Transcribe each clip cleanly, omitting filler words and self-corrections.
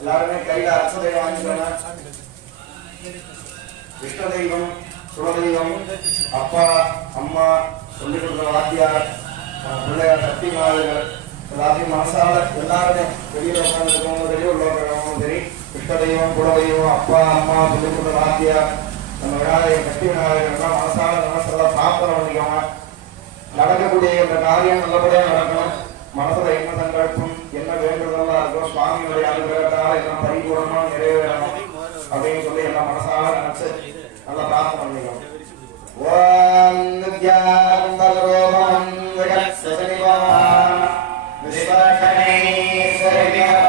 எல்லாருமே கையில அச்சதை வாங்கிக்கோங்க. இஷ்ட தெய்வம், சுரதெய்வம், அப்பா அம்மா, சொல்லிக் கொடுக்குற வாத்தியார், பிள்ளையார், சக்தி மாதர்கள் எல்லாத்தையும் மனசால எல்லாருமே வெளியில உட்கார்ந்து இருக்கவங்க சரி, உள்ள இருக்கிறவங்க சரி, இஷ்ட தெய்வம், குலதெய்வம், அப்பா அம்மா, சொல்லிக் கொடுக்குற வாத்தியார், நம்ம விநாயகர், சக்தி விநாயகர் எல்லாம் மனசெல்லாம் பிரார்த்தனை பண்ணிக்கோங்க. நடக்கக்கூடிய இந்த காரியம் நல்லபடியா நடக்கணும். மனசுல என்ன சங்கல்பம், என்ன வேண்டுதலாம் இருக்கும், சுவாமியுடைய அனுகிரகத்தால எல்லாம் பரிபூர்ணமா நிறைவேறணும் அப்படின்னு சொல்லி எல்லாம் மனசால நினைச்சு நல்லா பிரார்த்தனை பண்ணிக்கணும். ஓம் நித்யானந்தரோமம் ஜெகத்சனிவாம் விஸ்வகணேஸ்வரியம்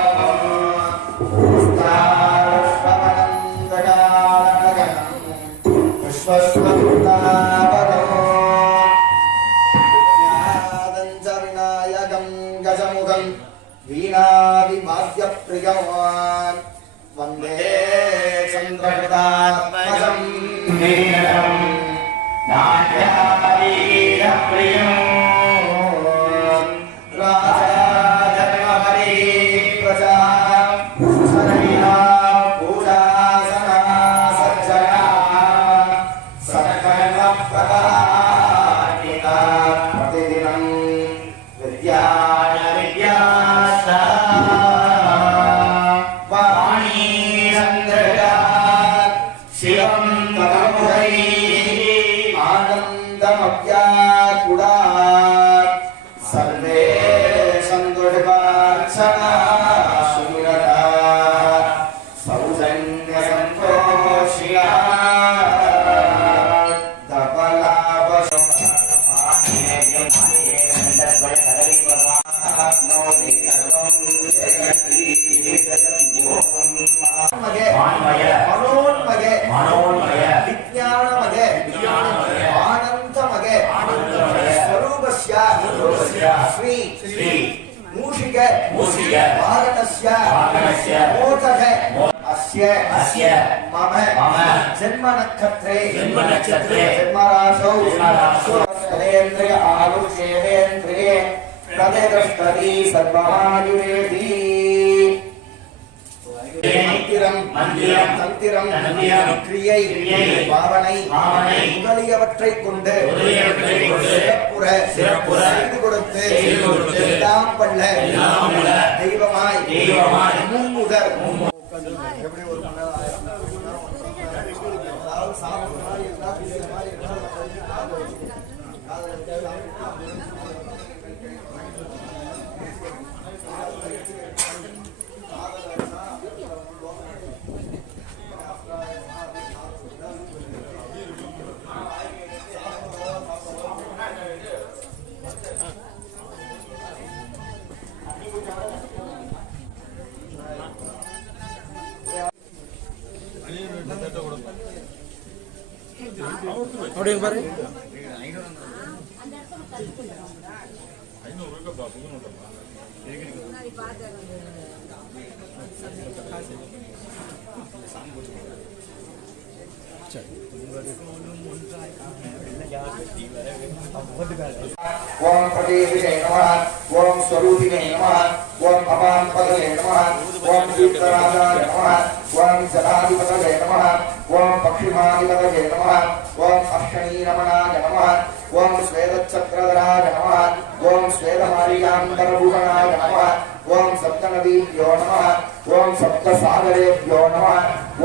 ஸ்தாரஸ்வமனந்தகாலகணம் விஸ்வஸ்வந்தாபரம் வித்யாதஞ்ச விநாயகம் கஜமுகம் வீணாதிவாத்யப்ரியவான் வந்தே சந்திரகதாத்மஜம் நீலம் நாட்யாதீரப்ரியம் ராஜாதர்மபரி பிரஜா சரணியா பூஜாசனா சஜ்ஜனா சகல பிரகாரிதா பிரதிதினம் வித்யாய வித்யாசா வாணி சந்திரகா சிவம் தமமுகை ஆனந்தமவ்யாகுடா சர்வே சந்தோஷார்ச்சனா சுமிரதா சௌஜன்ய சந்தோஷியா जन्म नक्षत्रे जन्मराशौ सुरेन्द्रिय आयुषेन्द्रिये प्रदेशस्तरी सर्वमायुरेति தந்திரம் கிரியை பாவனை முதலியவற்றை கொண்டு சிறப்புற செய்து கொடுத்து எல்லாம் பண்ண தெய்வமாய் முன்முதற் எப்படி ஒரு அப்படியே பாரு ஓம் பிரதேவினே நமः ஓம் ஸ்வரூபினே நமः ஓம் அபாம்பதே நமः ஓம் தீப்தராஜாய நமः ஓம் ஜனாதிபதே நமः ஓம் பக்ஷிமாதிபதே நமः ஓம் அக்ஷணீரமணாய நமः ஓம் ஸ்வேதச்சக்ரதராய நமः ஓம் ஸ்வேதமாரியாந்தரபூஷணாய நமः ஓம் சப்தநதீभ्यो நமः ஓம் சப்தசாகரேभ्यो நமः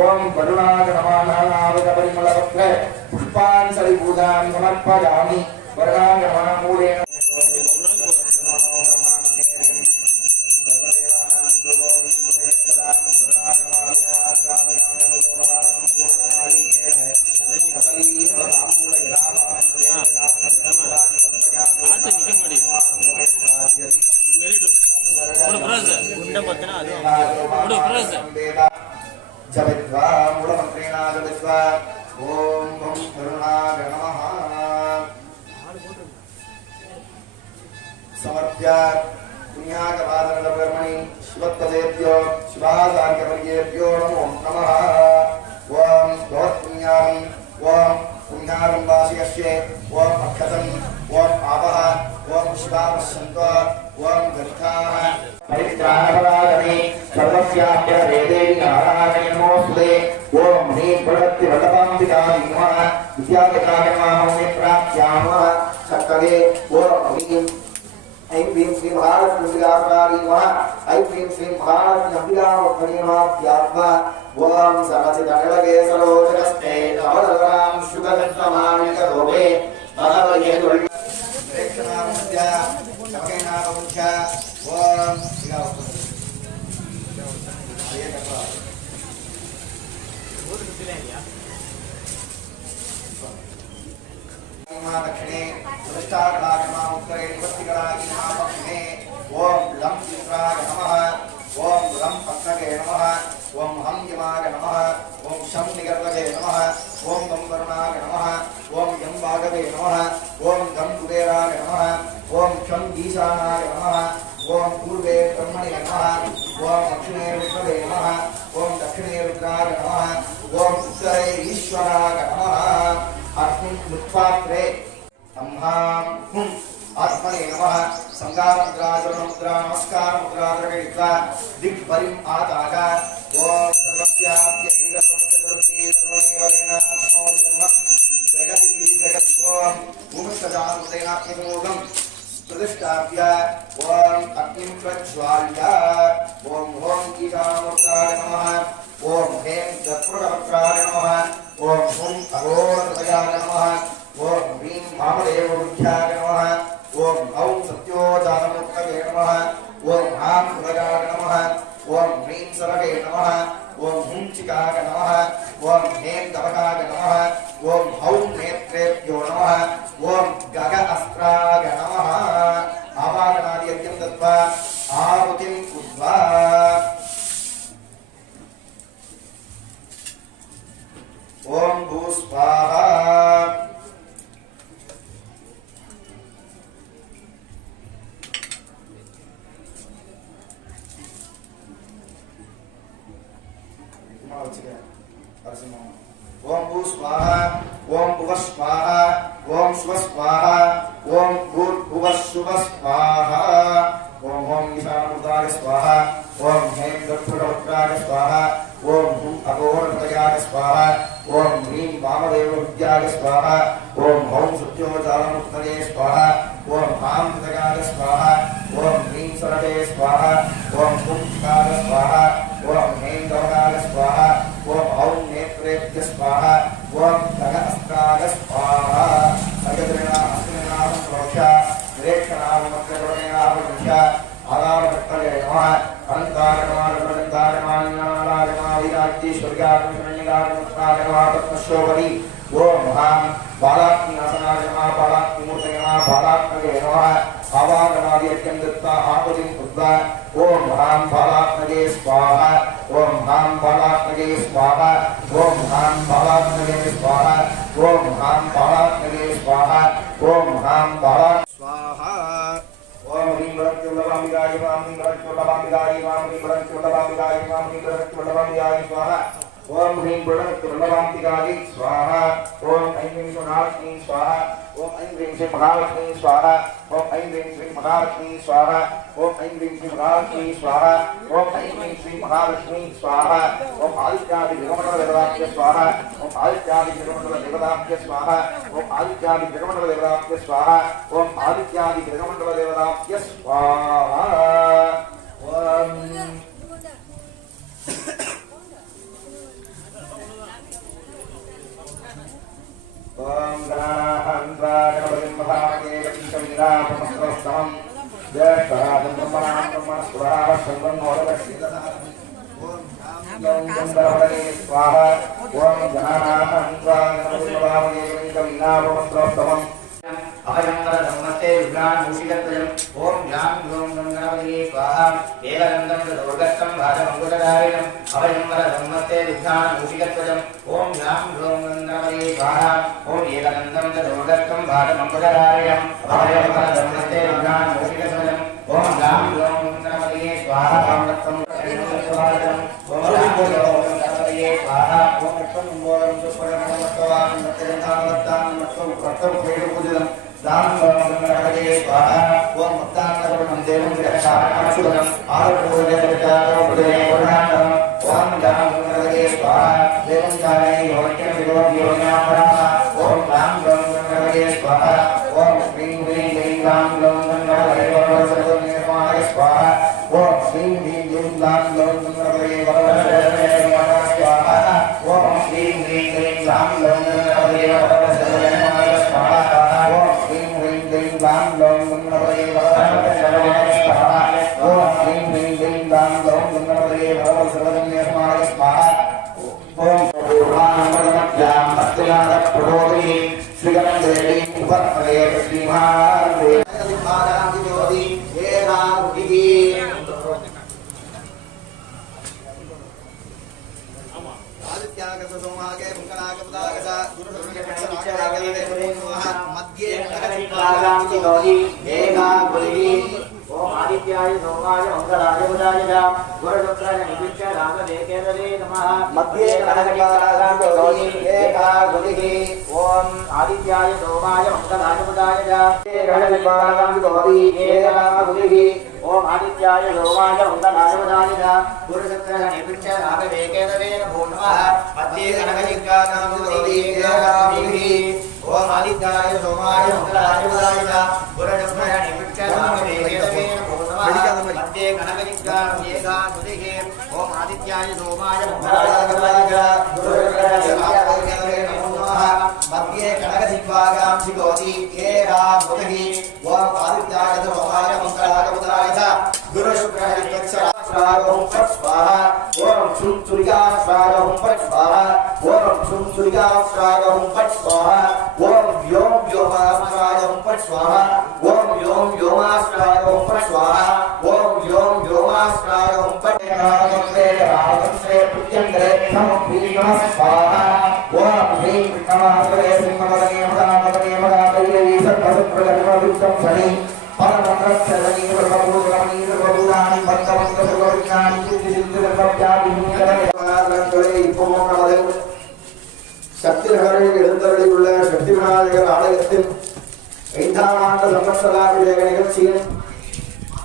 ஓம் வருணாகணமானாவதபரிமளவக்ர புஷ்பாஞ்சலி பூஜாம் சமர்ப்பயாமி வர்ணாகணமாமூலேன जविद्वा मूलमन्त्रेणा जविद्वा ॐ भं करुणाय नमः समर्प्य पुण्यागवादनकर्मणि शिवत्वदेभ्यो शिवाचार्यवर्येभ्यो नमो नमः ॐ भवत्पुण्यामि ॐ पुण्यागम्बासियस्य ॐ अक्षतम् ॐ आवः ओम शिवावसन्तो ओम गन्धाः परित्राणपरागणे सर्वस्याप्य वेदेवी नारायण नमोऽस्तुते ओम ह्रीं प्रदत्ति वल्लभाम्बिकायै नमः विद्यापिताय नमः मे प्राप्यामः शक्तये ओम ह्रीं ऐं ह्रीं श्रीं महालक्ष्मीर्यात्रायै नमः ऐं ह्रीं श्रीं महालक्ष्मीर्यात्रायै नमः व्यात्मा ओम सर्वचिदनलगे सरोजनस्ते नवदरां शुभदत्तमानिकरूपे महवये प्रेक्षणामुद्य शमकेनामुख्य ओम दक्षिणे प्रतिष्ठाकरागमा उत्तरे निवृत्तिकरागि दक्षिणे ओम लं चित्राय नमः ओम लं पत्नगे नमः ओम हम यमाय नमः ओम शं निगर्वगे नमः ओम गं वरुणाय नमः ओम यं भागवे नमः ओम गं कुबेराय नमः ओम शं ईशानाय नमः ओम पूर्वे ब्रह्मणे नमः ओम दक्षिणे विष्णवे नमः ओम दक्षिणे रुद्राय नमः ओम उत्तरे ईश्वराय नमः अस्मिन् मुत्पात्रे संहां आत्मने नमः संगामुद्राचरणमुद्रा नमस्कारमुद्राद्रगणित्वा दिग्परिम् आदाय ओम सर्वस्याप्यै सर्वस्य सर्वमेव जगति जगति ओम भूमिष्ठदानुदेनात्मयोगं प्रतिष्ठाप्य ओम अग्निं प्रज्वाल्य ओम ॐ ईशानमूर्ताय नमः ओम ह्रीं चतुर्वक्त्राय नमः ओम हुं अघोरहृदयाय नमः ओम ह्रीं वामदेववृद्ध्याय नमः ओम औं सत्योजातमूर्तये नमः ओम हां हृदयाय नमः ओम ह्रीं सरगे नमः ओम हुं चिकाय नमः ओम ह्रीं दवकाय नमः ओम हौं नेत्रेभ्यो नमः ओम गग अस्त्राय नमः आवाहनादियज्ञं दत्त्वा आहुतिं कुर्वा ओम भू स्वाहा ओम भू स्वाहा ओम भुव स्वाहा ओम शुभ स्वाहा ओम भूर्भुव शुभ स्वाहा ओम ओम ईशानमुद्राय स्वाहा ओम ह्रीं दक्षिणवक्त्राय स्वाहा ओम हुं अघोरहृदयाय स्वाहा ओम ह्रीं वामदेववृद्ध्याय स्वाहा ओम हौं सत्योजातमूर्तये स्वाहा ओम हां हृदयाय स्वाहा ओम ह्रीं सरगे स्वाहा ओम हुं चिकाय स्वाहा ओम ह्रीं दवकाय स्वाहा ओम औं नेत्रेभ्य स्वाहा ओम गग अस्त्राय स्वाहा सर्गद्रेणा अस्त्रेणां प्रोक्ष्य निरेक्षणां मध्यगुणेनां प्रमुख्य आधारभट्टये नमः अनन्ताय नमः रघुनन्ताय नमः ज्ञानाय नमः वीराज्येश्वर्याय शरण्याय नमः पद्मशोभरि ओम हां बालाग्निनाशनाय नमः बालाग्निमूर्तये नमः बालाग्नये नमः आवाहनादियज्ञं दत्त्वा आहुतिं कुर्वा ओम हां बालाग्नये स्वाहा ओम हां बालाग्नये स्वाहा ओम हां बालाग्नये स्वाहा ओम हां बालाग्नये स्वाहा ओम हां बालाग्नये स्वाहा ओम ह्रीं वरदचूर्णवामिकाय नमः ह्रीं वरदचूर्णवामिकाय नमः ह्रीं वरदचूर्णवामिकाय नमः ह्रीं वरदचूर्णवामिकाय स्वाहा ओम ह्रीं वरदचूर्णवामिकाय स्वाहा ओम ऐं ह्रीं महालक्ष्मी स्वाहा ओम ऐं ह्रीं श्री महालक्ष्मी स्वाहा ओम ऐं ह्रीं श्री महालक्ष्मी स्वाहा ओम ऐं ह्रीं श्री महालक्ष्मी स्वाहा ओम ऐं ह्रीं श्री महालक्ष्मी स्वाहा ओम आदित्यादि जगमंडल देवताभ्य स्वाहा ओम आदित्यादि जगमंडल देवताभ्य स्वाहा ओम आदित्यादि जगमंडल देवताभ्य स्वाहा ओम आदित्यादि जगमंडल देवताभ्य स्वाहा ओम ओम गणानान्त्वा गणपतिं महामगे गणपतिं ज्येष्ठराजं ब्रह्मणां ब्रह्मणस्पदाः सर्वं मोदकश्रीदधातु ओम गंधर्वणे स्वाहा ओम गणानान्त्वा गणपतिं महामगे गणपतिं अभयंकर धम्मते विज्ञान मूषिकत्वयम् ओम यां ग्लों गणपतिये स्वाहा एकगन्धं दुर्गत्तं भाजमङ्गुलधारिणम् अभयंकर धम्मते विज्ञान मूषिकत्वयम् ओम यां ग्लों गणपतिये स्वाहा ओम एकगन्धं दुर्गत्तं भाजमङ्गुलधारिणम् अभयंकर धम्मते विज्ञान मूषिकत्वयम् ओम यां ग्लों गणपतिये स्वाहा ओम स्वाहा ओम पूजितम् दान गणपतये स्वाहा ओम मुक्तानंदं देवं जगन्नाथं आरोग्यदेवतारोपदये वर्णानं ओम गणपतये स्वाहा देवं चारे योग्यं विरोधियोन्यामरा ओम राम गणपतये स्वाहा ओम श्रीं ह्रीं क्लीं राम गणपतये वरदसर्वनिर्माणाय स्वाहा ओम श्रीं ह्रीं क्लीं राम गणपतये वरदसर्वनिर्माणाय स्वाहा ओम श्रीं ह्रीं क्लीं राम गणपतये वरदसर्वनिर्माणाय स्वाहा ओम श्रीं ह्रीं क्लीं राम गणपतये वरदसर्वनिर्माणाय स्वाहा ओम श्रीं ह्रीं क्लीं राम गणपतये वरदसर्वनिर्माणाय स्वाहा ओम पूर्वानमद्यां भक्तिनाथ प्रबोधि श्रीगणं देवी उपत्तये श्रीमहादेवी दिवारांति ज्योति एनामुखी आदित्यागत सोमागे मंगलागपदागत गुरुसर्वज्ञ मध्ये दिवारांति ज्योति एनामुखी ओम आदित्याय सोमाय मंगलाय बुधाय गुरुशुक्राय निविच्च रामदेकेतवे नमः मध्ये कनकदिवारांति ज्योति एकागुलिः ओम आदित्याय सोमाय मंगलाय बुधाय कनकदिवारांति ज्योति एकागुलिः ओम आदित्याय सोमाय मंगलाय बुधाय गुरुशुक्राय निविच्च रामदेकेतवे नमः मध्ये कनकदिवारांति ज्योति एकागुलिः ओम आदित्याय सोमाय मंगलाय बुधाय गुरुशुक्राय निविच्च रामदेकेतवे मध्ये कनकदिवारांति एकागुलिः ओम आदित्याय सोमाय मंगलाय बुधाय गुरुशुक्राय मध्ये कनकदिवारांति ज्योति एकागुलिः ओम आदित्याय सोमाय मंगलाय बुधाय गुरुशुक्राय निविच्च स्वागं फट् स्वाहा ओम शुं सूर्या स्वागं फट् स्वाहा ओम शुं सूर्या स्वागं फट् स्वाहा ओम व्योम व्योमा स्वागं फट् स्वाहा ओम व्योम व्योमा स्वागं फट् स्वाहा ओम व्योम व्योमा स्वागं फट् रागं श्रे पुत्यंद्रे नमः नमः स्वाहा ओम ह्रीं नमः श्रीमदने मदामदने मदामदने सर्वसुप्रगणवित्तं सनि परमंगलचरणी प्रभुरानी प्रभुरानी भक्तवंतसुरविज्ञानी சித்திசித்திரபத்யாதிமுகரே இப்போது சக்தி நகரில் எழுந்தருளியுள்ள சக்தி விநாயகர் ஆலயத்தின் 5ஆம் ஆண்டு சம்பத்சராபிஷேக நிகழ்ச்சியின்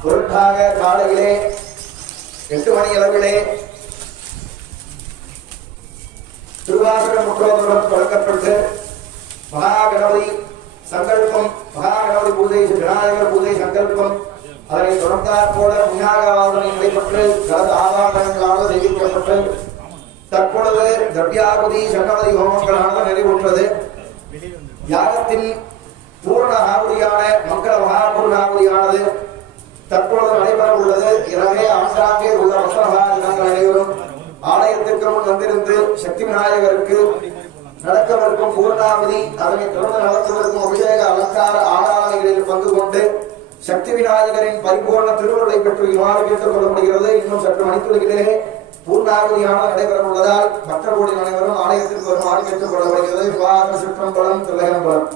பொருட்டாக காலையிலே 8 மணி அளவிலே திருவாசக முற்றோதருடன் தொடங்கப்பட்டு மகாகணபதி சங்கல்பம் மகாகணபதி பூஜை விநாயகர் பூஜை சங்கல்பம் அதனை தொடர்ந்தாற் போல புண்ணியாகவாதனை நடைபெற்று கலந்து ஆதாரங்களாக தெரிவிக்கப்பட்டு தற்பொழுது திரவியாகுதி சங்கமதி ஹோமங்களானது நிறைவுற்றது. யாகத்தின் பூர்ண ஆகுதியான மங்கள மகாபூர்ணாகுதியானது தற்பொழுது நடைபெற உள்ளது. எனவே ஆண்டாங்கே உள்ள வசனங்கள் அனைவரும் ஆலயத்திற்கு முன் வந்திருந்து சக்தி விநாயகருக்கு நடக்கவிருக்கும் பூர்ணாவதி அதனை தொடர்ந்து நடத்தவிருக்கும் அபிஷேக அலங்கார ஆராதனைகளில் பங்கு கொண்டு சக்தி விநாயகரின் பரிபூர்ண திருவுருளை பெற்று இவ்வாறு கேட்டுக் கொள்ளப்படுகிறது. இன்னும் சற்று மணித்துறைகளிலே பூர்ணாவதியானது நடைபெற உள்ளதால் பக்தர்களுடைய அனைவரும் ஆலயத்திற்கு வருமாறு கேட்டுக் கொள்ளப்படுகிறது. சுவாக சிற்றம்பலம் தில்லையம்பலம்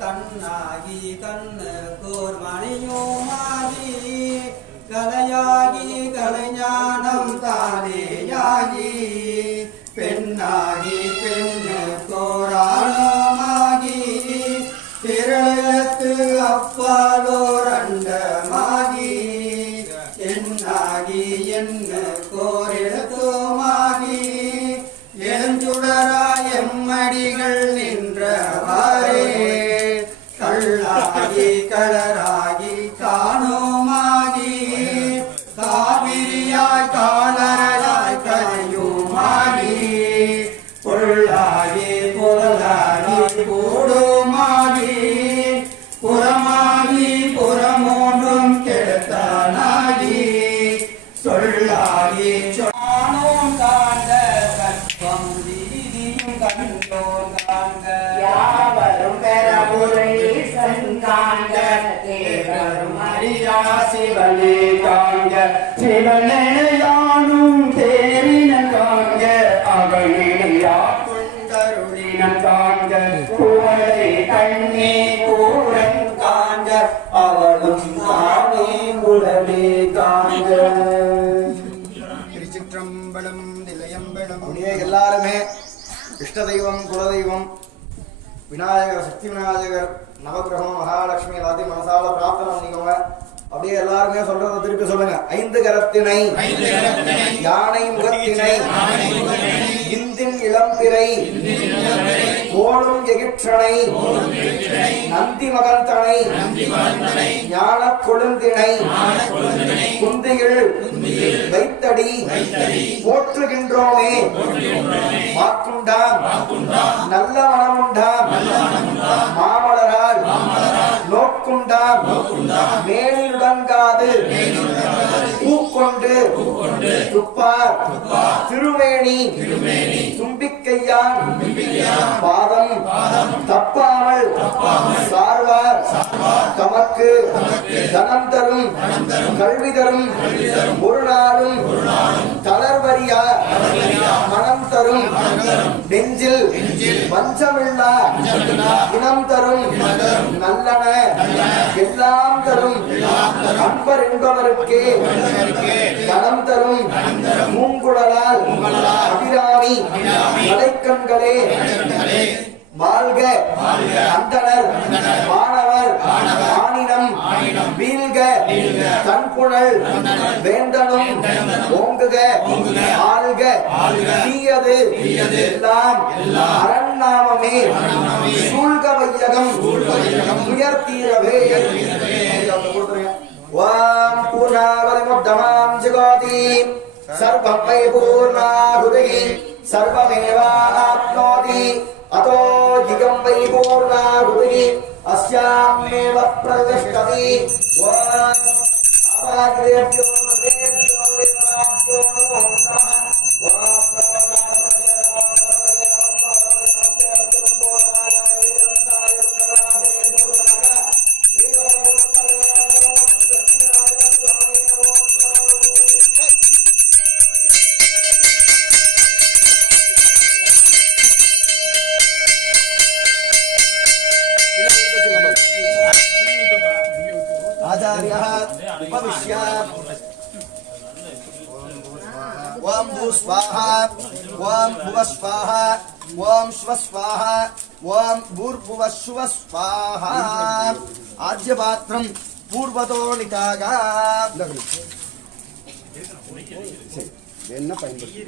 கண்ணாகி கண்ணு கோர்மணியோமாகி கலையாகி கலைஞானம் தானேயாகி பெண்ணாகி பெண்ணு கோராணமாகி திரளத்து அப்பாலோர் அண்டமாகி எண்ணாகி என்ன கோரிடத்துமாகி எழுஞ்சுடராய் எம்மடிகள் நின்றவாறே கள்ளாகி கடராகி காணோமாகி காவிரியாய் காலராய் கனியுமாகி பொருளாகி பொருளாகி கூடுமாகி புறமாகி புறமோன்றும் கெடுத்தானாகி சொல்லாகி சொன்னோம் காண்க கற்பம் வீதியும் கண்டோம் காண்க யாவரும் பெறவுரை காண்க தேவரும் அறியா சிவனே காண்க சிவனையானும் தேரின காண்க அவனியா கொண்டருளின காண்க குவளை கண்ணே கூடன் காண்க அவளும் காணே உடலே காண்க. திருச்சிற்றம்பலம். அப்படியே எல்லாருமே இஷ்ட தெய்வம் குலதெய்வம் விநாயகர் சக்தி விநாயகர் நவகிரகம் மகாலட்சுமி எல்லாத்தையும் மனசால பிரார்த்தனை பண்ணிக்கோங்க. அப்படியே எல்லாருமே சொல்றத திருப்பி சொல்லுங்க. 5 கரத்தினை யானை முகத்தினை இந்தின் இளம்பிறை கோளும் எகிற்றனை நந்தி மகந்தனை ஞான கொழுந்தினை குந்திகள் வைத்தடி போற்றுகின்றோமே. வாக்குண்டாம் நல்ல மனமுண்டாம் மாமலரால் நோக்குண்டாம் மேலில் உடங்காது பூக்கொண்டு துப்பார் திருமேனி தும்பிக்கையான் பாதம் தப்பாமல் சார்வார் தமக்கு தனம் தரும் கல்வி தரும் ஒரு நாளும் தளர்வரியா மனம் தரும் நெஞ்சில் வஞ்சமில்லா இனம் தரும் நல்லன எல்லாம் தரும் அன்பர் என்பவருக்கே தனம் தரும் மூங்குழலால் அபிராமி மலைக்கண்களே வாழ்க அந்தனர் வானவர் ஆனினம் வீழ்க தன்புணல் வேந்தனும் ஓங்குக ஆள்க தீயது எல்லாம் அரண்நாமமே சூழ்க வையகம் உயர்த்தீரவே. ஓம் பூர்ணாவதிமுத்தமாம் ஜிகோதி சர்வம் வை பூர்ணாஹுதி சர்வமேவாப்னோதி अतो जिगं वै पूर्णाहुतिः अस्यामेव प्रविष्टति. वाग्देव्यो देव्यो देवाभ्यो नमो नमः. ओम भू स्वाहा ओम भुव स्वाहा ओम श्व स्वाहा ओम भूर्भुवस्व स्वाहा. आज्यपात्रं पूर्वतो नितागा என்ன பயன்படுத்தி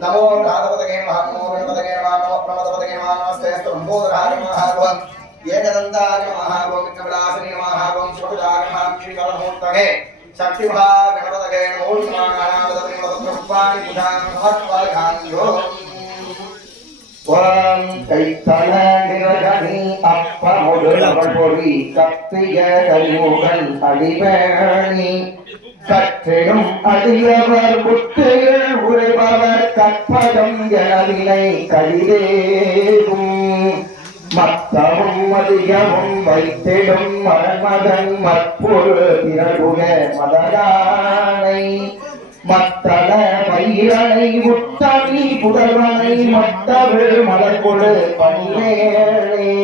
नमो राधपतगे नमः नमो गणपतगे नमः नमो प्रमदपतगे नमः नमस्ते स्तुम्बोधराय नमः भवन् एकदन्ताय नमः भवन् विघ्नविनाशिने नमः भवन् शुभदाय नमः श्रीकरमूर्तये शक्तिभा गणपतगे नमो नमः गणापतगे नमः बुधां भट्टवाघान्यो ஓம் கைத்தல நிகழனி அப்பமுதல் பொறி கத்திய கலிமுகன் அடிவேணி கற்றிடும் அடியவர் புத்தியில் உரைபவர் கற்பகம் எனவினை கடிதேகும் மத்தமும் அதிகமும் வைத்திடும் மன்மதன் மற்பொரு திரளுக மதயானை மத்தள மயிரனை முத்தமி புதல்வனை மத்தமிழ் மலர்கொடு பன்னேளே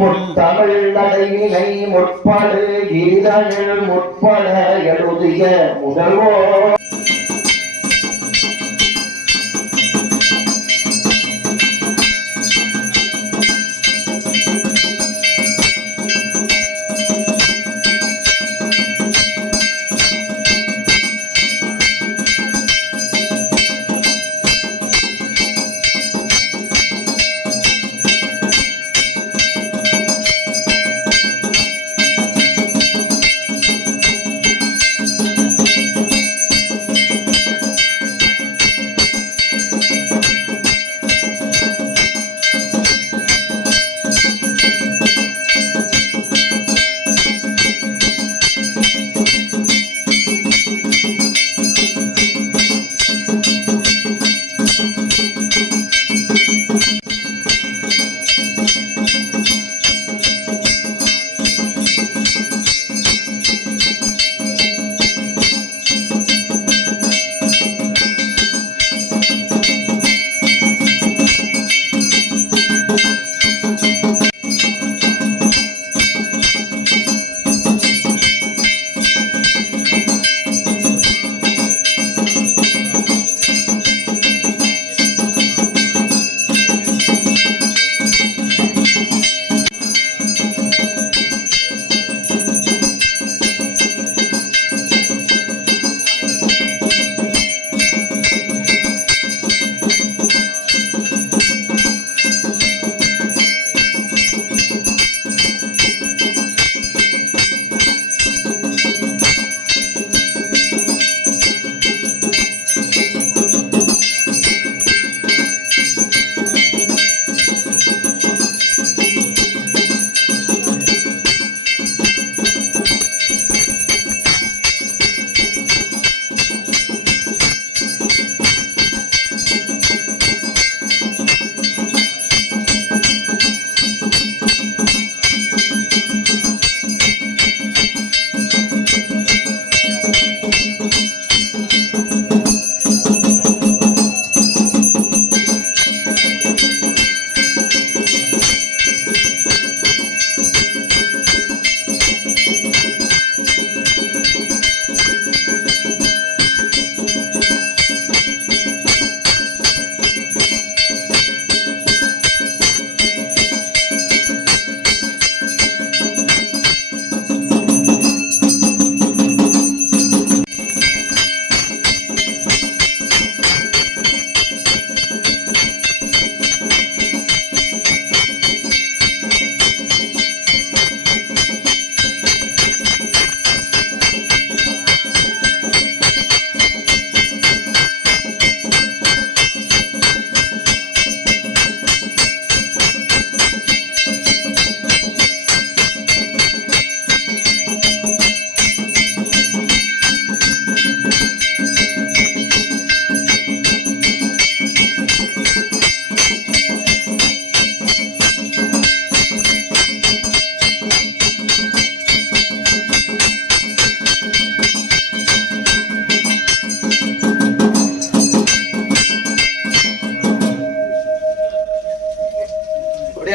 முத்தமிழ் நடையினை முற்படு கிரிதழில் முற்பட எழுதிய முதல்வோ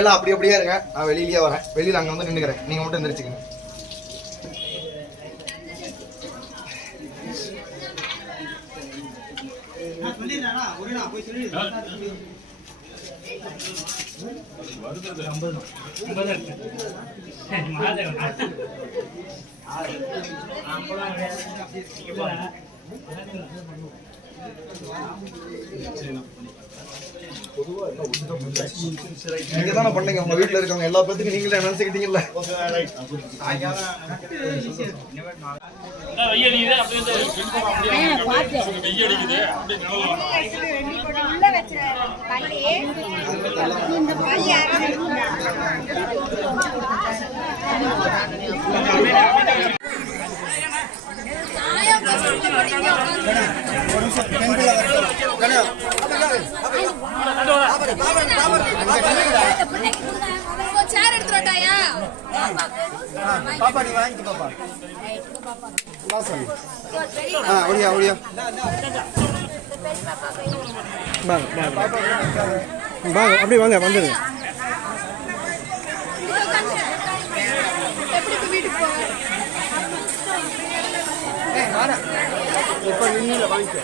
எல்லாம் அப்படியே இருங்க. நான் வெளியிலேயே வரேன். வெளியில அங்க வந்து நின்னுக்கிறேன். நீங்க மட்டும் எந்திரிச்சுக்கங்க. நீங்க தானே பண்ணீங்க. உங்க வீட்டுல இருக்கவங்க எல்லா பேத்துக்கும் நீங்களே நினைச்சுக்கிட்டீங்கல்ல. பாப்பா நீ வாங்கிட்டு பாப்பா. ஒடியா ஒடியா வாங்க அப்படியே வாங்க வந்துடுங்க. இப்போ நின்று வாங்கிக்க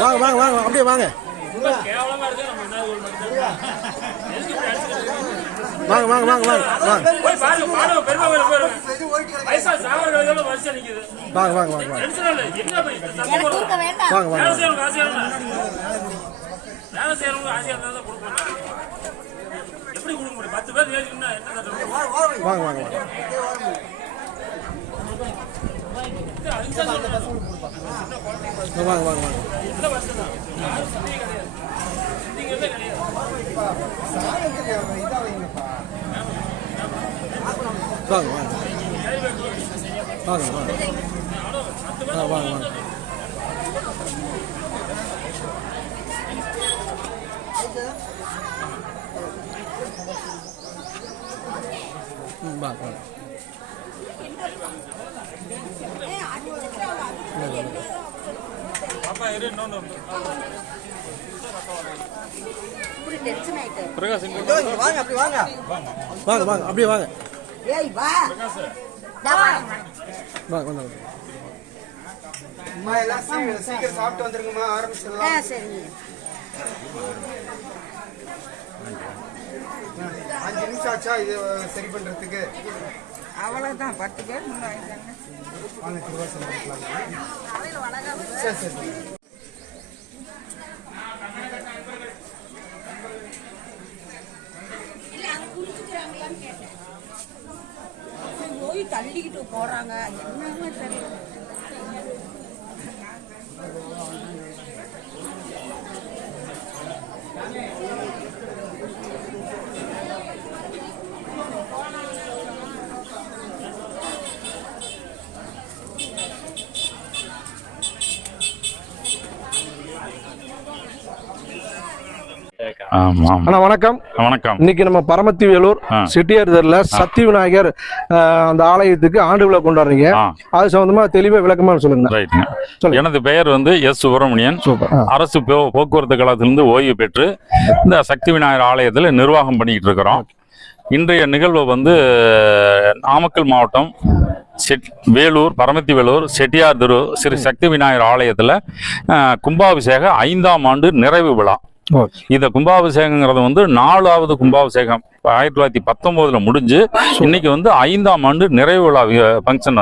வாங்க வாங்க வாங்க அப்படியே வாங்க வாங்க வாங்க வாங்க வாங்க வாங்க வாங்க வாங்க வாங்க வாங்க வாங்க வாங்க வாங்க வாங்க அப்படியே வாங்க அம்மா எல்லாம் சீக்கிரம் சாப்பிட்டு வந்துருங்கம்மா. ஆரம்பிச்சிடலாம். 5 நிமிஷம் ஆச்சா இது சரி பண்றதுக்கு? அவ்வளவுதான் 10 பேர் சரி சரி தள்ளிக்கிட்டு போறாங்க. என்னமே தெரியல. அண்ணா வணக்கம். வணக்கம். இன்னைக்கு நம்ம பரமத்தி வேலூர் செட்டியார் தெருல சக்தி விநாயகர் அந்த ஆலயத்துக்கு ஆண்டு விழா கொண்டாடுறீங்க. அது சம்பந்தமா தெளிவா விளக்கமா சொல்லுங்க. எனது பெயர் எஸ் சுப்பிரமணியன். அரசு போக்குவரத்து கழகத்திலிருந்து ஓய்வு பெற்று இந்த சக்தி விநாயகர் ஆலயத்தில் நிர்வாகம் பண்ணிக்கிட்டு இருக்கிறோம். இன்றைய நிகழ்வு நாமக்கல் மாவட்டம் வேலூர் பரமத்தி வேலூர் செட்டியார் தெரு ஸ்ரீ சக்தி விநாயகர் ஆலயத்தில் கும்பாபிஷேக 5ஆம் ஆண்டு நிறைவு விழா. இந்த கும்பாபிஷேகங்கிறது 4வது கும்பாபிஷேகம் 1919 முடிஞ்சு இன்னைக்கு 5ஆம் ஆண்டு நிறைவு விழா ஃபங்க்ஷன்.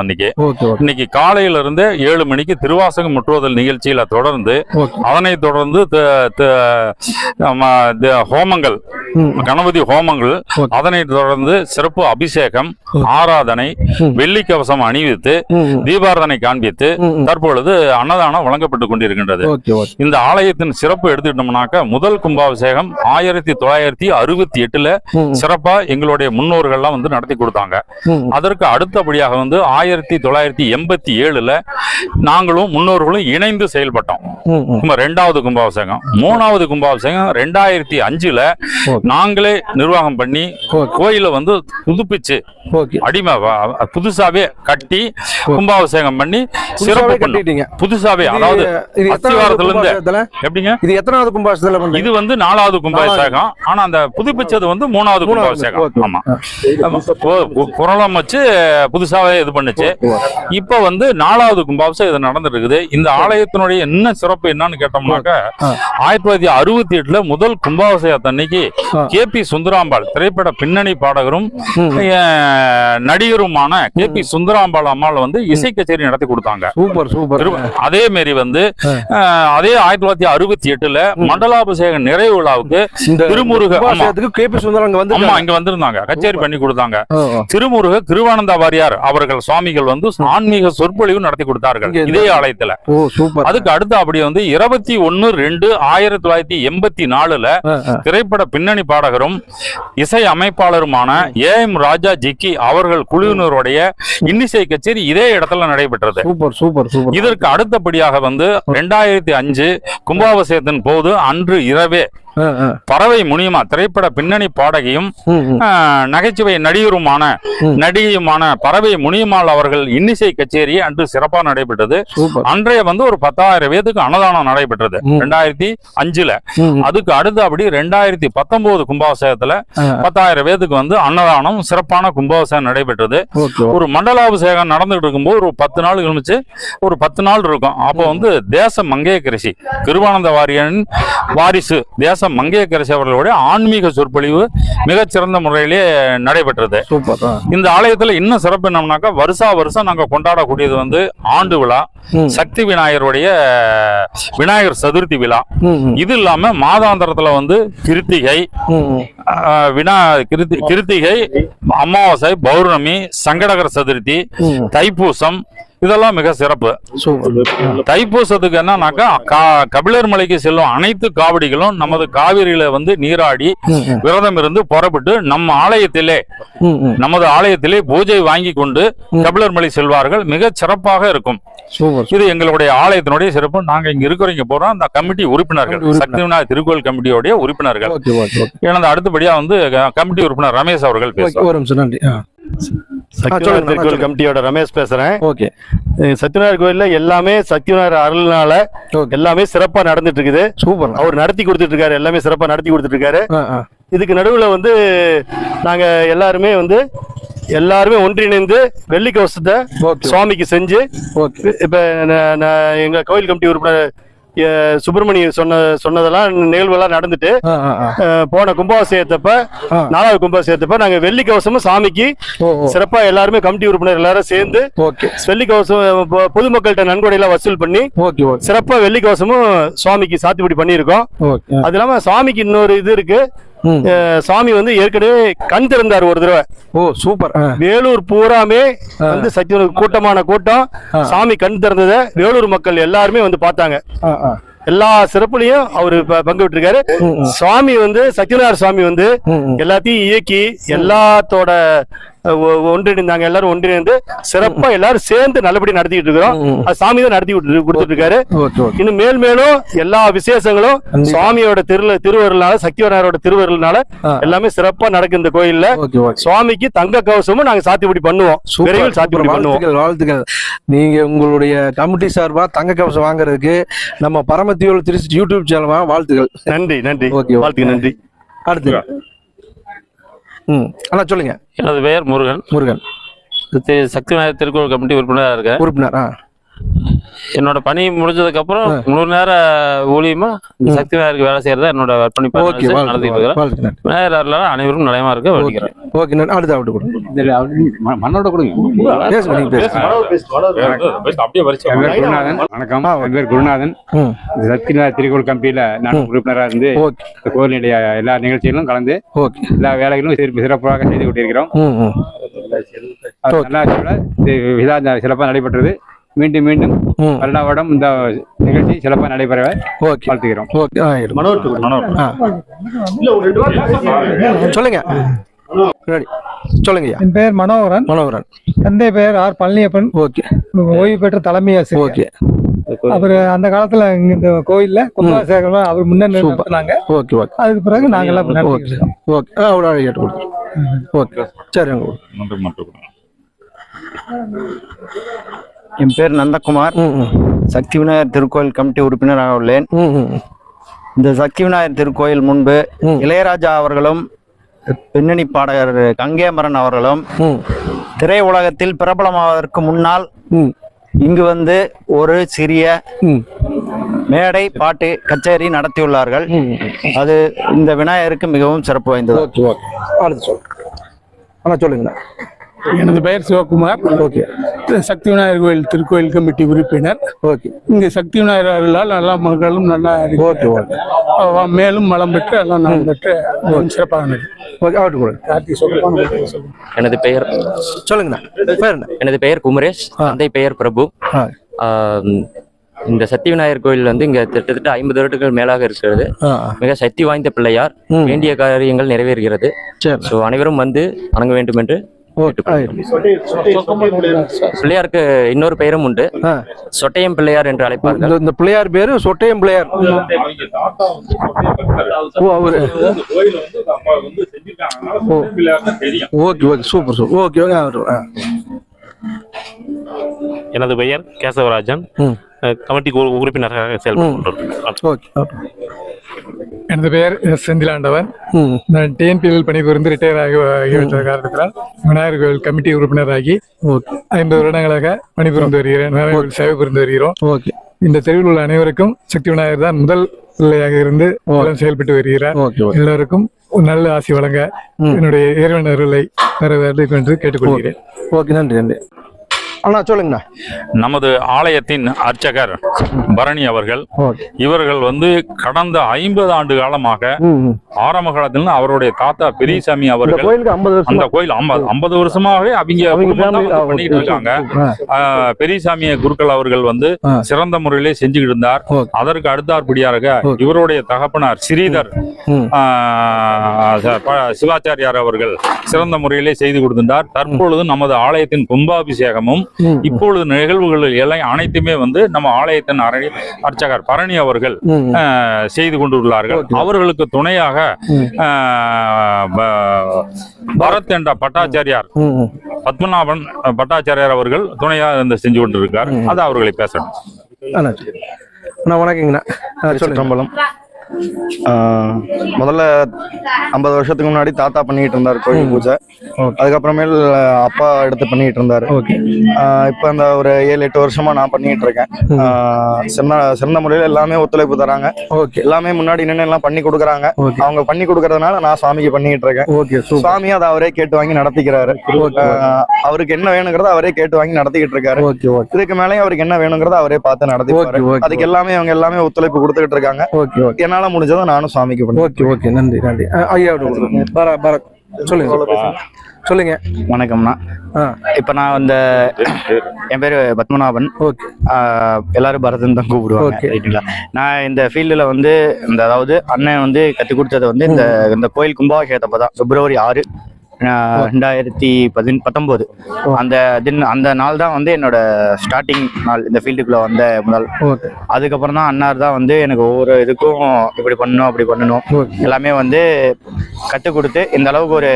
இன்னைக்கு காலையில இருந்தே 7 மணிக்கு திருவாசகம் முற்றுவதல் நிகழ்ச்சியில தொடர்ந்து அதனை தொடர்ந்து ஹோமங்கள், கணபதி ஹோமங்கள், அதனை தொடர்ந்து சிறப்பு அபிஷேகம், ஆராதனை, வெள்ளி கவசம் அணிவித்து தீபாராதனை காண்பித்து தற்பொழுது அன்னதானம் வழங்கப்பட்டு கொண்டிருக்கின்றது. இந்த ஆலயத்தின் சிறப்பு எடுத்துக்கிட்டோம்னாக்க முதல் கும்பாபிஷேகம் 1968 சிறப்பா எங்களுடைய முன்னோர்கள்லாம் வந்து நடத்தி கொடுத்தாங்க. அதற்கு அடுத்தபடியாக வந்து 1987 நாங்களும் முன்னோர்களும் இணைந்து செயல்பட்டோம். 2வது கும்பாபிஷேகம். 3வது கும்பாபிஷேகம் 2005 நாங்களே நிர்வாகம் பண்ணி கோயிலை வந்து புதுப்பிச்சு அடிமை புதுசாவே கட்டி கும்பாபிஷேகம் பண்ணி சிறப்பு பண்ணிட்டீங்க. புதுசாவே, அதாவது அஸ்திவாரத்துல இருந்து எப்படிங்க? இது எத்தனாவது கும்பாபிஷேகம்? இது வந்து 4வது கும்பாபிஷேகம். ஆனா அந்த புதுப்பிச்சது வந்து 3வது கும்பாபிஷேகம். ஆமா, புரளம் வச்சு புதுசாவே இது பண்ணுச்சு. இப்ப வந்து 4வது கும்பாபிஷேகம் இது நடந்துட்டு இருக்குது. இந்த ஆலயத்தினுடைய என்ன சிறப்பு என்னன்னு கேட்டோம்னாக்க 1968 முதல் கும்பாபிஷேகத்தன்னைக்கு KP சுந்தராம்பாள் திரைப்பட பின்னணி பாடகரும் நடிகருமான KP சுந்தராம்பாள் அம்மாள் வந்து இசை கச்சேரி நடத்தி கொடுத்தாங்க. Super super. அதே மாதிரி வந்து அதே 1968 மண்டலாபிஷேக நிறைவு விழாவுக்கு திருமுருக KP சுந்தரம் இங்க வந்திருந்தாங்க, கச்சேரி பண்ணி கொடுத்தாங்க. திருமுருக கிருவானந்த வாரியார் அவர்கள் சுவாமிகள் வந்து ஆன்மீக சொற்பொழிவு நடத்தி கொடுத்தார்கள் இதே ஆலயத்துல. அதுக்கு அடுத்து அப்படி வந்து 21/2/1984 திரைப்பட பின்னணி பாடகரும் இசை அமைப்பாளருமான AM ராஜா ஜிக்கி அவர்கள் குழுவினருடைய இன்னிசை கச்சேரி இதே இடத்துல நடைபெற்றது. இதற்கு அடுத்தபடியாக வந்து 2005 கும்பாபிஷேகத்தின் போது அன்று இரவே பறவை முனியமா திரைப்பட பின்னணி பாடகியும் நகைச்சுவை நடிகையுமான பறவை முனியம்மாள் அவர்கள் இன்னிசை கச்சேரி அன்று சிறப்பாக நடைபெற்றது. அன்றைய வந்து ஒரு 10,000 பேருக்கு அன்னதானம் நடைபெற்றது 2005. அதுக்கு அடுத்து அப்படி 2019 கும்பாபிஷேகத்துல 10,000 பேருக்கு வந்து அன்னதானம் சிறப்பான கும்பாபிஷேகம் நடைபெற்றது. ஒரு மண்டலாபிஷேகம் நடந்துகிட்டு இருக்கும்போது ஒரு 10 நாள் கழிச்சு ஒரு 10 நாள் இருக்கும். அப்போ வந்து தேச மங்கையக்கரசி கிருபானந்த வாரியரின் வாரிசு தேச மங்கையக்கரசி அவர்களுடைய ஆன்மீக சொற்பொழிவு மிகச்சிறந்த முறையிலே நடைபெற்றது. இந்த ஆலயத்துல இன்னும் சிறப்பு என்னம்னாக்கா வருஷம் நாங்க கொண்டாடக்கூடியது வந்து ஆண்டு விழா, சக்தி விநாயகருடைய விநாயகர் சதுர்த்தி விழா. இது இல்லாம மாதாந்திரத்துல வந்து கிருத்திகை, கிருத்திகை, அமாவாசை, பௌர்ணமி, சங்கடகர சதுர்த்தி, தைப்பூசம் இதெல்லாம் மிக சிறப்பு. தைப்பூசத்துக்கு என்னன்னாக்கா கபிலர் மலைக்கு செல்லும் அனைத்து காவடிகளும் நமது காவிரியில வந்து நீராடி விரதம் இருந்து புறப்பட்டு நமது ஆலயத்திலே பூஜை வாங்கி கொண்டு கபிலர் மலை செல்வார்கள். மிக சிறப்பாக இருக்கும். இது எங்களுடைய ஆலயத்தினுடைய சிறப்பு. நாங்க இங்க இருக்கிறவங்க போறோம் அந்த கமிட்டி உறுப்பினர்கள், சக்தி விநாயகர் திருக்கோயில் கமிட்டியோடைய உறுப்பினர்கள். எனது அடுத்தபடியா வந்து கமிட்டி உறுப்பினர் ரமேஷ் அவர்கள் பேசுவார். சத்யநாராயண திருக்கோயில் கமிட்டியோட ரமேஷ் பேசுறேன். சத்யநாராயண கோயில்ல எல்லாமே சத்யநாராயண அருள்னால எல்லாமே சிறப்பா நடந்துட்டு இருக்குது. சூப்பர். அவர் நடத்தி கொடுத்துட்டு இருக்காரு, எல்லாமே சிறப்பா நடத்தி கொடுத்துட்டு இருக்காரு. இதுக்கு நடுவுல வந்து நாங்க எல்லாருமே ஒன்றிணைந்து வெள்ளி கவசத்தை சுவாமிக்கு செஞ்சு இப்ப எங்க கோயில் கமிட்டி உறுப்பினர் சுப்பிரமணியன் சொன்னதெல்லாம் நிகழ்வுலாம் நடந்துட்டு போன கும்பாபிஷேகத்தப்ப 4வது கும்பாபிஷேகத்தப்ப நாங்க வெள்ளி கவசமும் சாமிக்கு சிறப்பா எல்லாருமே கமிட்டி உறுப்பினர் எல்லாரும் சேர்ந்து வெள்ளி கவசம் பொதுமக்கள்கிட்ட நன்கொடையெல்லாம் வசூல் பண்ணி சிறப்பா வெள்ளி கவசமும் சுவாமிக்கு சாத்துப்படி பண்ணியிருக்கோம். அது இல்லாம சாமிக்கு இன்னொரு இது இருக்கு. சாமி வந்து ஏற்கனவே கண் திறந்தார் ஒரு தடவை. சூப்பர். வேலூர் பூராமே வந்து கூட்டமான கூட்டம் சாமி கண் திறந்ததை வேலூர் மக்கள் எல்லாருமே வந்து பார்த்தாங்க. எல்லா சிறப்புலையும் அவரு பங்கு விட்டுருக்காரு. சுவாமி வந்து சத்யநாராயண சுவாமி வந்து எல்லாத்தையும் இயக்கி எல்லாத்தோட ஒன்றிணைந்தாங்க. எல்லாரும் ஒன்றிணைந்து சிறப்பா எல்லாரும் சேர்ந்து நல்லபடி நடத்திட்டு இருக்கிறோம். அது சாமி தான் நடத்தி கொடுத்துட்டு இருக்காரு. இன்னும் மேலும் எல்லா விசேஷங்களும் சுவாமியோட திருவருளால சக்திவராயரோட திருவருளால எல்லாமே சிறப்பா நடக்கும். இந்த கோயில்ல சுவாமிக்கு தங்க கவசமும் நாங்க சாத்திப்படி பண்ணுவோம். விரைவில் சாத்திப்படி பண்ணுவோம். வாழ்த்துக்கள். நீங்க உங்களுடைய கமிட்டி சார்பா தங்க கவசம் வாங்குறதுக்கு நம்ம பரமத்தியோல் திருச்சி யூடியூப் சேனல் வாழ்த்துக்கள். நன்றி. வாழ்த்துக்கள். நன்றி. அடுத்து அண்ணா சொல்லுங்க. எனது பெயர் முருகன். சக்தி விநாயகர் திருக்கோயில் கமிட்டி உறுப்பினர். என்னோட பணி முடிஞ்சதுக்கு அப்புறம் முழு நேர ஊழியமா சக்தி விநாயகருக்கு வேலை செய்யறதா என்னோட அர்ப்பணிப்பு நடத்திட்டு இருக்கிறேன். விநாயகர் அனைவரும் நிலையமா இருக்க வேண்டிக்கிறேன். வணக்கம். என் பேர் குருநாதன். சக்தி விநாயகர் திருக்கோயில் கமிட்டியில நான் உறுப்பினராக இருந்து கோயிலுடைய எல்லா நிகழ்ச்சிகளும் கலந்து எல்லா வேலைகளும் சிறப்பாக செய்து கொண்டிருக்கிறோம். சிறப்பாக நடைபெற்றது. மீண்டும் வருடம் இந்த நிகழ்ச்சி சிறப்பாக நடைபெற ஓகே வாழ்த்துகிறோம். ஓகே சொல்லுங்க ready. சொல்லுங்கய்யா. என் பெயர் மனோகரன். தந்தை பெயர் ஆர் பழனியப்பன். ஓகே. ஓய்வு பெற்ற தலைமை ஆசிரியர். ஓகே. அவர் அந்த காலத்துல இந்த கோயில்ல கும்பாபிஷேகம் அவர் முன்னாடி நடத்தினாங்க. Okay okay. அதுக்கு பிறகு நாங்க எல்லாம் ஓகே ஓகே. ஓகே சரி. என் பேர் நந்தகுமார். சக்தி விநாயகர் திருக்கோயில் கமிட்டி உறுப்பினராக உள்ளேன். இந்த சக்தி விநாயகர் திருக்கோயில் முன்பு இளையராஜா அவர்களும் பின்னணி பாடகர் கங்கேமரன் அவர்களும் திரை உலகத்தில் பிரபலமாவதற்கு முன்னால் இங்கு வந்து ஒரு சிறிய மேடை பாட்டு கச்சேரி நடத்தியுள்ளார்கள். அது இந்த விநாயகருக்கு மிகவும் சிறப்பு வாய்ந்தது. சொல்லுங்க. எனது பெயர் சிவகுமார். ஓகே. சக்தி விநாயகர் கோயில் திருக்கோயில் கமிட்டி உறுப்பினர். ஓகே. இங்க சக்தி விநாயகர்களால் எல்லா மக்களும் நல்லா ஓகே ஓகே. மேலும் வளம் பெற்று எல்லாம் நலம் பெற்று சிறப்பாக. எனது பெயர் சொல்லுங்க. எனது பெயர் குமரேஷ். தந்தை பெயர் பிரபு. இந்த சக்தி விநாயகர் கோயில் வந்து இங்க கிட்டத்தட்ட 50 வருடங்கள் மேலாக இருக்கிறது. மிக சக்தி வாய்ந்த பிள்ளையார். வேண்டிய காரியங்கள் நிறைவேறுகிறது. ஸோ அனைவரும் வந்து வணங்க வேண்டும் என்று பிள்ளையாருக்கு இன்னொரு பெயரும் உண்டு. சொட்டையம் பிள்ளையார் என்று அழைப்பார்கள். இந்த பிள்ளையார் பேரு Sottaiyam Pillaiyar. Okay okay super super. Okay எனது பெயர் கேசவராஜன். கமிட்டி உறுப்பினராக செயல்பட்டு. எனது பெயர் செந்திலாண்டவன். நான் டிஎன்பிஎல் பணிபுரிந்து ரிட்டையர் ஆகிவிட்ட காரணத்தினால் விநாயகர் கோயில் கமிட்டி உறுப்பினராகி 50 வருடங்களாக பணிபுரிந்து வருகிறேன். சேவை புரிந்து வருகிறோம். இந்த தெருவில் உள்ள அனைவருக்கும் சக்தி விநாயகர் தான் முதல் பிள்ளையாக இருந்து செயல்பட்டு வருகிறார். எல்லோருக்கும் நல்ல ஆசி வழங்க என்னுடைய இறைவனர்களை பெற வேண்டும் என்று கேட்டுக்கொள்கிறேன். ஓகே நன்றி நன்றி. அண்ணா சொல்லுங்கண்ணா. நமது ஆலயத்தின் அர்ச்சகர் பரணி அவர்கள் இவர்கள் வந்து கடந்த 50 ஆண்டு காலமாக ஆரம்ப காலத்தில் அவருடைய தாத்தா பெரியசாமி அவர்கள் அந்த கோயில் 50 வருஷமாவே அவங்க பண்ணிட்டு இருக்காங்க. பெரியசாமி குருக்கள் அவர்கள் வந்து சிறந்த முறையிலே செஞ்சுக்கிட்டு இருந்தார். அதற்கு அடுத்தாற்படியாக இவருடைய தகப்பனார் ஸ்ரீதர் சிவாச்சாரியார் அவர்கள் சிறந்த முறையிலே செய்து கொடுத்திருந்தார். தற்பொழுது நமது ஆலயத்தின் கும்பாபிஷேகமும் இப்பொழுது நிகழ்வுகள் எல்லாம் அனைத்துமே வந்து நம்ம ஆலயத்தின் அர்ச்சகர் பரணி அவர்கள் செய்து கொண்டுள்ளார்கள். அவர்களுக்கு துணையாக பரத் என்ற பட்டாச்சாரியார் பத்மநாபன் பட்டாச்சாரியார் அவர்கள் துணையாக இருந்து செஞ்சு கொண்டிருக்கார். அது அவர்களை பேசணும். வணக்கங்கண்ணா. முதல்ல 50 வருஷத்துக்கு முன்னாடி தாத்தா பண்ணிட்டு இருந்தார் கோயில் பூஜை. அதுக்கப்புறமேல் அப்பா எடுத்து பண்ணிட்டு இருந்தாரு. இப்ப அந்த ஒரு 7-8 வருஷமா நான் பண்ணிட்டு இருக்கேன். சிறந்த முறையில எல்லாமே ஒத்துழைப்பு தராங்க. எல்லாமே முன்னாடி நின்று எல்லாம் பண்ணி கொடுக்குறாங்க. அவங்க பண்ணி கொடுக்கறதுனால நான் சுவாமிக்கு பண்ணிட்டு இருக்கேன். சுவாமி அதை அவரே கேட்டு வாங்கி நடத்திக்கிறாரு. அவருக்கு என்ன வேணுங்கிறத அவரே கேட்டு வாங்கி நடத்திக்கிட்டு இருக்காரு. இதுக்கு மேலேயும் அவருக்கு என்ன வேணுங்கிறத அவரே பார்த்து நடத்திப்பாரு. அதுக்கு எல்லாமே அவங்க எல்லாமே ஒத்துழைப்பு கொடுத்துக்கிட்டு இருக்காங்க. என்னால முடிஞ்சதை நானும் சுவாமிக்கு பண்ணேன். ஓகே ஓகே நன்றி நன்றி. ஐயா சொல்லுங்க. சொல்லுங்க. வணக்கம்ண்ணா. இப்ப நான் வந்து என் பேரு பத்மநாபன். எல்லாரும் பரதன் தான் கூப்பிடுவாங்க. நான் இந்த ஃபீல்டுல வந்து அதாவது அண்ணன் வந்து கத்து கொடுத்தது வந்து இந்த கோயில் கும்பாபிஷேகத்தப்பதான் February 6, 2019 அந்த நாள் தான் வந்து என்னோட ஸ்டார்டிங் நாள் இந்த ஃபீல்டுக்குள்ள வந்த முதல். அதுக்கப்புறம் தான் அண்ணார் தான் வந்து எனக்கு ஒவ்வொரு இதுக்கும் இப்படி பண்ணணும் அப்படி பண்ணணும் எல்லாமே வந்து கற்றுக் கொடுத்து இந்த அளவுக்கு ஒரு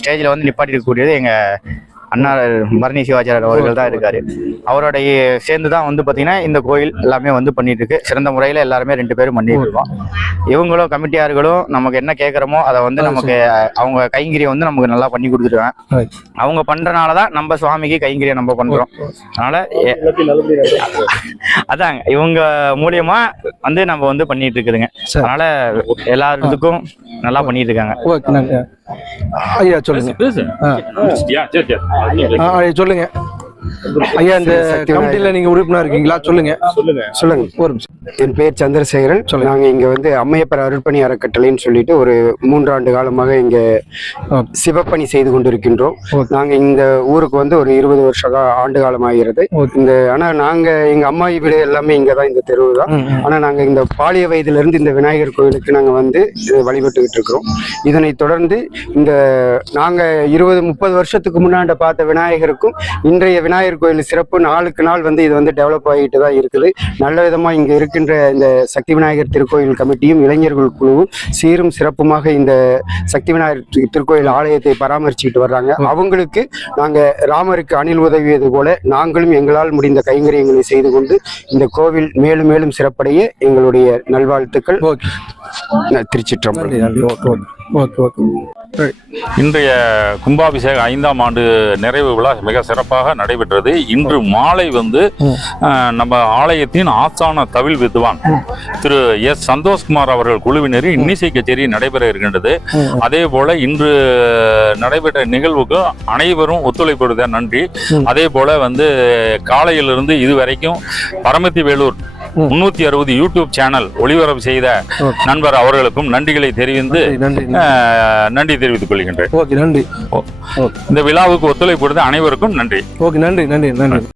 ஸ்டேஜில் வந்து நிப்பாட்டி இருக்கக்கூடியது எங்க அண்ணா பரணி சிவாச்சாரியர் அவர்கள் தான் இருக்காரு. அவருடைய சேர்ந்து தான் வந்து பார்த்தீங்கன்னா இந்த கோயில் எல்லாமே வந்து பண்ணிட்டு இருக்கு. சிறந்த முறையில் எல்லாருமே 2 பேரும் பண்ணிட்டு இருக்கோம். இவங்களும் கமிட்டியார்களும் நமக்கு என்ன கேட்குறோமோ அதை வந்து நமக்கு அவங்க கைங்கரியை வந்து நமக்கு நல்லா பண்ணி கொடுத்துருவேன். அவங்க பண்றதுனால தான் நம்ம சுவாமிக்கு கைங்கரியை நம்ம பண்றோம். அதனால அதாங்க இவங்க மூலியமா வந்து நம்ம வந்து பண்ணிட்டு இருக்குதுங்க. அதனால எல்லாருக்கும் நல்லா பண்ணிட்டு இருக்காங்க. ஐயா சொல்லுங்க. சொல்லுங்க ஐயா. இந்த கமிட்டில நீங்க உறுப்பினர் இருக்கீங்களா? சொல்லுங்க சொல்லுங்க. ஒரு நிமிஷம். என் பேர் சந்திரசேகரன். நாங்கள் இங்கே வந்து அம்மையப்பர் அருட்பணி அறக்கட்டளைன்னு சொல்லிட்டு ஒரு 3 ஆண்டு காலமாக இங்கே சிவப்பணி செய்து கொண்டிருக்கின்றோம். நாங்கள் இந்த ஊருக்கு வந்து ஒரு 20 வருஷ ஆண்டு காலம் ஆகிறது. ஆனால் நாங்கள் எங்கள் அம்மா வீடு எல்லாமே இங்கே தான், இந்த தெருவு தான். ஆனால் நாங்கள் இந்த பாலிய வயதிலிருந்து இந்த விநாயகர் கோயிலுக்கு நாங்கள் வந்து வழிபட்டுக்கிட்டு இருக்கிறோம். இதனை தொடர்ந்து இந்த நாங்கள் 20-30 வருஷத்துக்கு முன்னாடி பார்த்த விநாயகருக்கும் இன்றைய விநாயகர் கோயில் சிறப்பு நாளுக்கு நாள் வந்து இது வந்து டெவலப் ஆகிட்டு தான் இருக்குது. நல்ல விதமாக இங்கே இருக்கின்ற இந்த சக்தி விநாயகர் திருக்கோயில் கமிட்டியும் இளைஞர்கள் குழுவும் சீரும் சிறப்புமாக இந்த சக்தி விநாயகர் திருக்கோயில் ஆலயத்தை பராமரிச்சுக்கிட்டு வர்றாங்க. அவங்களுக்கு நாங்கள் ராமருக்கு அணில் உதவியது போல நாங்களும் எங்களால் முடிந்த கைங்கரியங்களை செய்து கொண்டு இந்த கோவில் மேலும் மேலும் சிறப்படைய எங்களுடைய நல்வாழ்த்துக்கள். திருச்சிற்றம்பலம். இன்றைய கும்பாபிஷேக 5ஆம் ஆண்டு நிறைவு விழா மிக சிறப்பாக நடைபெற்றது. இன்று மாலை வந்து நம்ம ஆலயத்தின் ஆஸ்தான தவில் வித்வான் திரு எஸ் சந்தோஷ்குமார் அவர்கள் குழுவினரின் இன்னிசை கச்சேரி நடைபெற இருக்கின்றது. அதே போல இன்று நடைபெற்ற நிகழ்வுக்கு அனைவரும் ஒத்துழைப்பு நன்றி. அதே போல வந்து காலையிலிருந்து இதுவரைக்கும் பரமத்தி வேலூர் 360 யூடியூப் சேனல் ஒளிபரப்பு செய்த நண்பர் அவர்களுக்கும் நன்றிகளை தெரிவித்து நன்றி தெரிவித்துக் கொள்கின்றேன். இந்த விழாவுக்கு ஒத்துழைப்பு அனைவருக்கும் நன்றி. நன்றி.